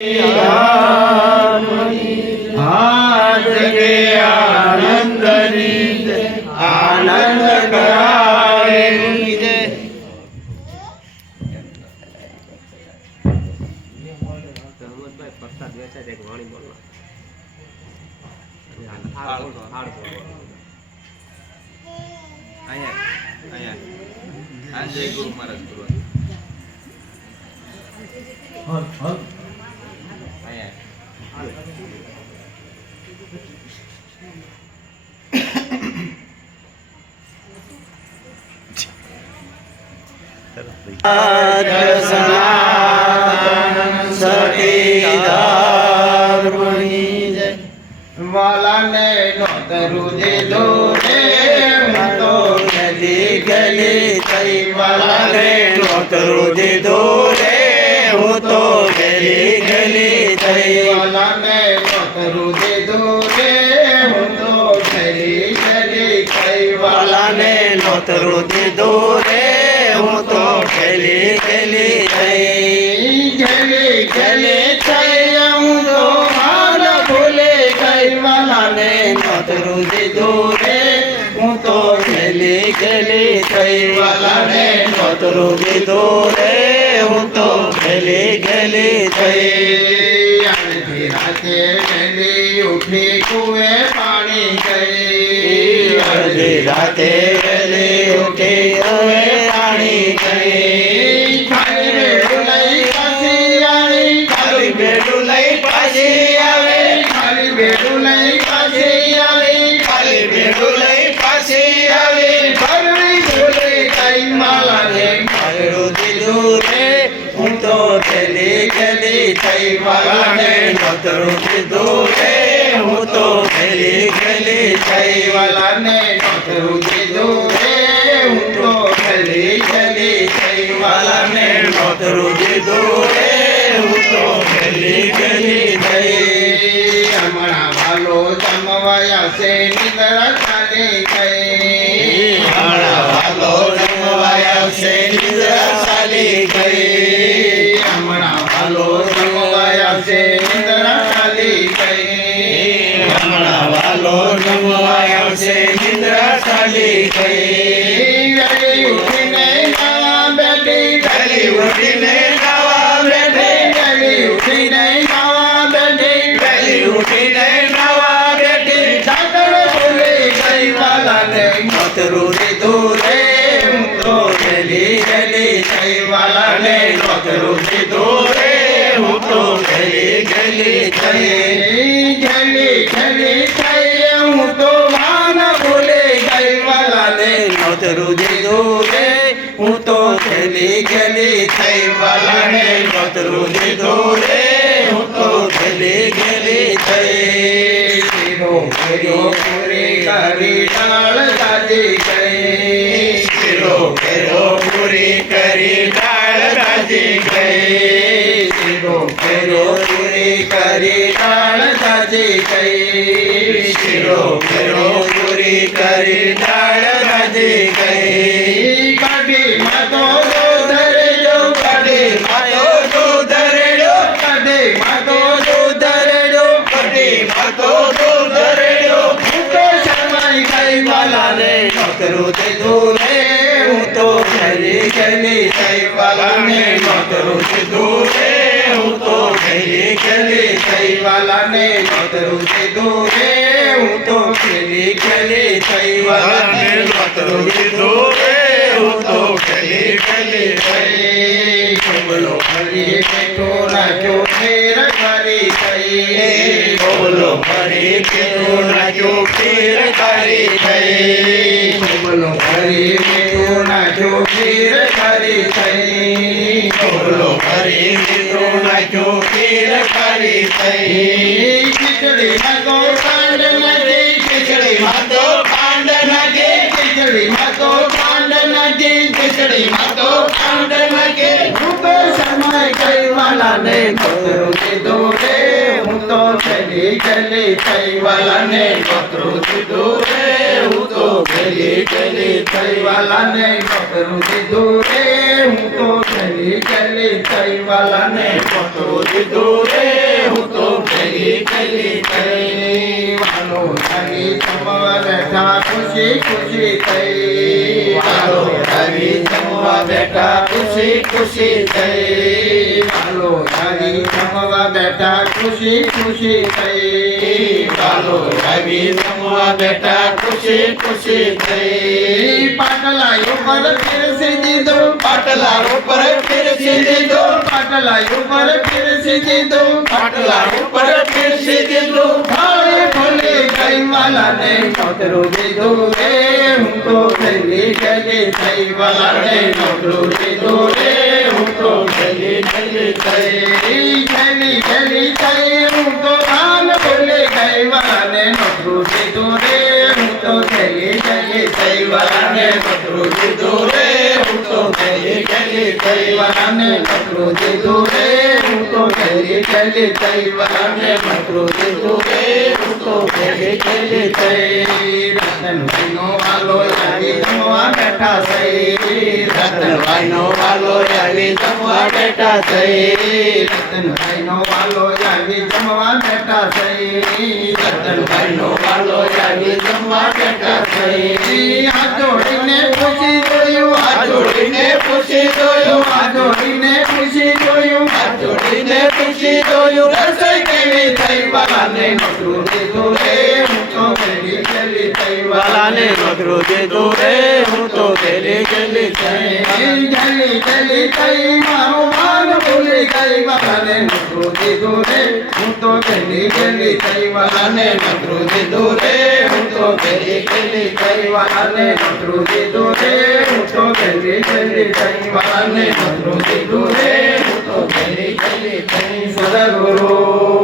आज के आनंदनी आनंद करावे जय गुरु महाराज वाला ने नोतरू दे दो रे तो गली गली कई वाला ने नोतरू दे दो रे तो गली गली कई वाला ने नोतरू दे दो रे तो गली गली कई वाला ने नोतरू दे दो रे तो गली गली कई गली गली कई तो हाल भूले कई वाला ने नोतरू दे दो रे तो गली गली कई वाला ने नोतरू दे दो रे तो गली गली कई राते गली उठी कुएं पानी गई राते गली उठी कुएं पानी गई खाली बेडुलाई पासी आवे खाली बेडुलाई पासी आवे खाली बेडुलाई पासी आवे खाली बेडुलाई पासी आवे भरड़ी झोले कई माला ने खालड़ो दीदो रे हूँ तो गली गली कई माला ने नोतरू दीदो रे हूँ तो गली गली कई वाला ने नोतरू दीदो रे हूँ तो गली गली कई वाला ने नोतरू दीदो रे हूँ तो गली गली कई हमारा वालो जमवाया से निंद्रा खाली कई हमारा वालो जमवाया से निंद्रा खाली कई हमारा वालो जमवाया से निंद्रा खाली कई हमारा वालो जमवाया से निंद्रा खाली कई गली उठीने गावा बैठी गली उठीने गावा बैठी गली उठीने गावा बैठी गली उठीने गावा बैठी ठाकर बोले गई वाला ने नोतरू दे दो रे तो गली गली कई वाला ने नोतरू दे दो रे तो गली गली कई गली गली कई तो मान बोले गई वाला ने नोतरू दे दो रे तो गली गली कई वाला ने नोतरू दे दो रे तो गली गली कई सिरो सिरो पूरी करी डाल दादी गई सिरो सिरो पूरी करी डाल दादी गई सिरो सिरो पूरी करी डाल दादी गई सिरो सिरो पूरी करी डाल दादी गई कभी मातो दो धरे जो कभी मातो दो धरे जो कभी मातो दो धरे जो कभी मातो दो धरे जो तो शर्माई कई वाला ने नोतरू दे दो रे तो गली गली कई वाला ने नोतरू दे दो रे तो गली गली कई वाला ने नोतरू दे दो रे तो गली गली कई वाला ने नोतरू दे दो रे तो गली गली कई बोलो हरि बेटो ना क्यों फेर करी कई बोलो हरि बेटो ना क्यों फेर करी कई बोलो हरि बेटो ना क्यों फेर करी कई बोलो हरि बेटो ना क्यों फेर करी कई खिचड़ी मातो कांड नदी खिचड़ी मातो कांड नदी खिचड़ी मातो कांड नदी खिचड़ी मातो कांड नदी रूपे समय कई वाला ने नोतरू दे दो रे हूँ तो गली गली कई वाला ने नोतरू दे दो रे हूँ तो गली गली कई वाला ने नोतरू दे दो रे हूँ तो ગેલી ગેલી થઈ વાલાને નોતરું દીધું રે હું તો ગેલી ગેલી થઈ વાલો આવી જમવા બેઠા ખુશી ખુશી થઈ વાલો આવી જમવા બેઠા ખુશી ખુશી થઈ વાલો આવી જમવા બેઠા ખુશી ખુશી થઈ વાલો આવી જમવા બેઠા ખુશી ખુશી થઈ પાટલા ઉપર પીરસી દીધો પાટલા ઉપર પીરસી દીધો પાટલા ઉપર પીરસી દીધો પાટલા ઉપર પીરસી દીધો ભાવે ભલે ગઈ વાલાને નોતરું દીધું રે હું તો ગેલી ગેલી થઈ વાલાને નોતરું દીધું રે હું તો ગેલી ગેલી થઈ ગેલી ગેલી થઈ હું તો ભાન ભલે ગઈ વાલાને નોતરું દીધું રે હું તો ગેલી ગેલી થઈ વાલાને નોતરું દીધું રે હું તો ગેલી ગેલી થઈ વાલાને નોતરું દીધું રે હું તો ગેલી ગેલી થઈ વાલાને નોતરું દીધું રે હું તો ગેલી ગેલી થઈ રતનભાઈનો વાલો આવી જમવા બેઠા થઈ રતનભાઈનો વાલો આવી જમવા બેઠા થઈ રતનભાઈનો વાલો આવી જમવા બેઠા થઈ રતનભાઈનો વાલો આવી જમવા બેઠા થઈ આ જોડીને પૂછી જોયું આ જોડીને પૂછી જોયું આ જોડીને પૂછી જોયું આ જોડીને પૂછી જોયું રસોઈ કેવી થઈ વાલાને નોતરું દીધું રે હું તો ગેલી ગેલી થઈ વાલાને નોતરું દીધું રે હું તો ગેલી ગેલી થઈ ગેલી ગેલી થઈ મારું માન ભૂલી ગઈ વાલાને નોતરું દીધું રે હું તો ગેલી ગેલી થઈ વાલાને નોતરું દીધું રે હું તો ગેલી ગેલી થઈ વાલાને નોતરું દીધું રે હું તો ગેલી ગેલી થઈ વાલાને નોતરું દીધું રે હું તો ગેલી ગેલી થઈ સદગુરુ